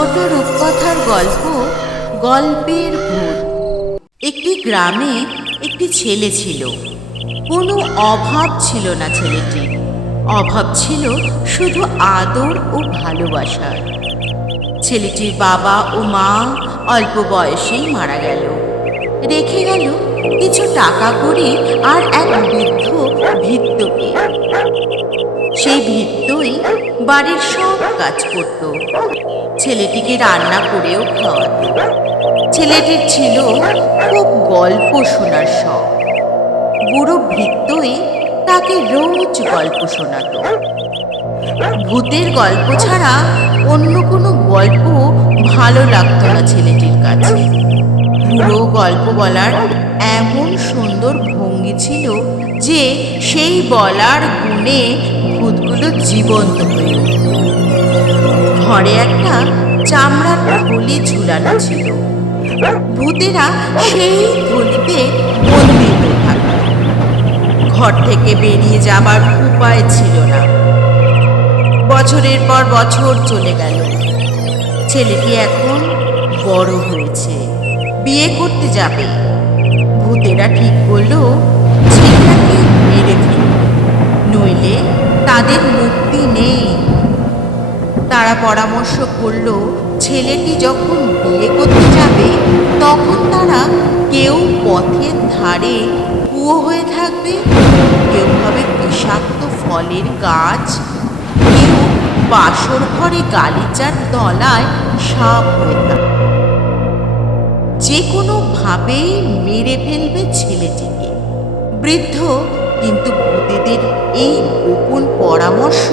ছোট রূপকথার গল্প, গল্পের ভূত একটি গ্রামে একটি ছেলে ছিল। কোনো অভাব ছিল না ছেলেটির। অভাব ছিল শুধু আদর ও ভালোবাসার। ছেলেটির বাবা ও মা অল্প বয়সেই মারা গেল। রেখে গেল কিছু টাকা করে আর এক বৃদ্ধ ভিত্তকে সেই ভিত্তই বাড়ির সব কাজ করত। ছেলেটিকে রান্না করেও খাওয়াতো। ছেলেটির ছিল খুব গল্প শোনার শখ। বুড়ো ভিত্তই তাকে রোজ গল্প শোনাতো। ভূতের গল্প ছাড়া অন্য কোনো গল্প ভালো লাগতো না ছেলেটির কাছে। পুরো গল্প বলার এমন সুন্দর ভঙ্গি ছিল যে সেই বলার গুণে ভূতগুলো জীবন্ত হয়ে ঘরে একটা চামড়ার থলি ঝুলানো ছিল। ভূতেরা সেই থলিতে বন্দি হয়ে থাকত। ঘর থেকে বেরিয়ে যাবার উপায় ছিল না। বছরের পর বছর চলে গেল। ছেলেটি এখন বড় হয়েছে। বিয়ে করতে যাবে। ভূতেরা ঠিক করল ছেলেটাকে মেরে ফেলবে নইলে তাদের মুক্তি নেই। তারা পরামর্শ করল, ছেলেটি যখন বিয়ে করতে যাবে, তখন তারা কেউ পথের ধারে কুয়ো হয়ে থাকবে। কেউ হবে বিষাক্ত ফলের গাছ। কেউ বাসর ঘরে গালিচার তলায় সাপ হয়ে থাকবে যে কোনোভাবেই মেরে ফেলবে ছেলেটিকে বৃদ্ধ কিন্তু ভূতেদের এই গোপন পরামর্শ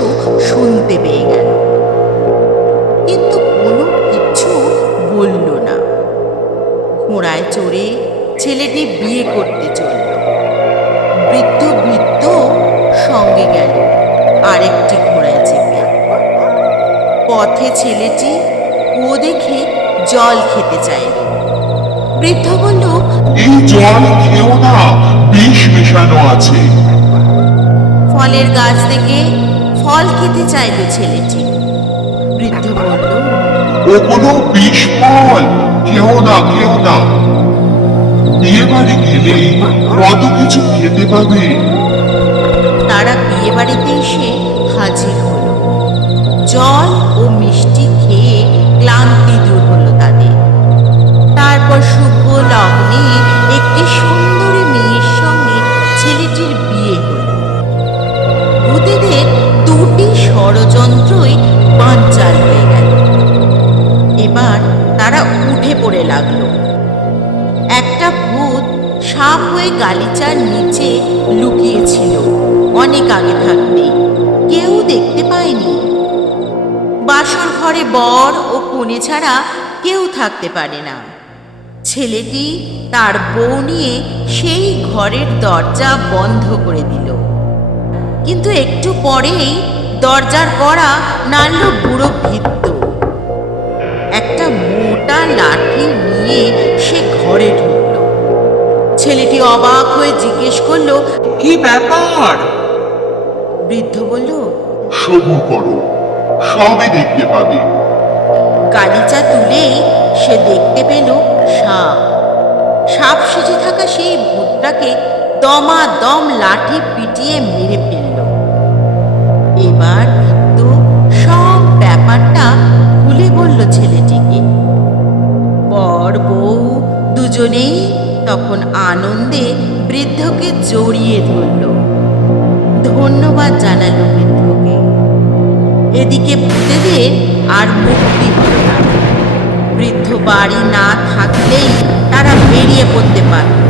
শুনতে পেয়ে গেল। কিন্তু কোনো কিছু বলল না। ঘোড়ায় চড়ে ছেলেটি বিয়ে করতে চলল। বৃদ্ধ বৃদ্ধ সঙ্গে গেল, আরেকটি ঘোড়ায় চেপে। পথে ছেলেটি কুয়ো দেখে জল খেতে চাইল। বৃদ্ধ বলল, এই জল খেও না। মেশানো আছে। ফলের গাছ থেকে ফল খেতে চাইল ছেলেটি। বৃদ্ধ বলল ও কোনো বিষ ফল খেও না খেও না। বিয়ে বাড়ি গেলেই কত কিছু খেতে পাবে? তারা বিয়ে বাড়িতে এসে হাজির হলো। জল ও মিষ্টি খেয়ে ক্লান্তি পড়ে লাগল। একটা ভূত সাপ হয়ে গালিচার নিচে লুকিয়েছিল। অনেক আগে থাকতে। কেউ দেখতে পায়নি। বাসর ঘরে বর ও কনে ছাড়া কেউ থাকতে পারে না। ছেলেটি তার বউ নিয়ে সেই ঘরের দরজা বন্ধ করে দিল। কিন্তু একটু পরেই দরজার কড়া নাড়ল বুড়ো ভিত্ত লাঠি নিয়ে সে ঘরে ঢুকলো। ছেলেটি অবাক হয়ে জিজ্ঞেস করল কি ব্যাপার? বৃদ্ধ বলল সবুর করো সবই দেখতে পাবে। গালিচা তুলেই সে দেখতে পেল সাপ। সাপ সেজে থাকা সেই ভূতটাকে দমা দম লাঠি পিটিয়ে মেরে ফেলল। এবার ভিত্ত সব ব্যাপারটা খুলে বলল ছেলেটিকে। দুজনেই তখন আনন্দে বৃদ্ধকে জড়িয়ে ধরল। ধন্যবাদ জানালো বৃদ্ধকে। এদিকে ভূতেদের আর মুক্তি হল না। বৃদ্ধ বাড়ি না থাকলেই তারা বেরিয়ে পড়তে পারত।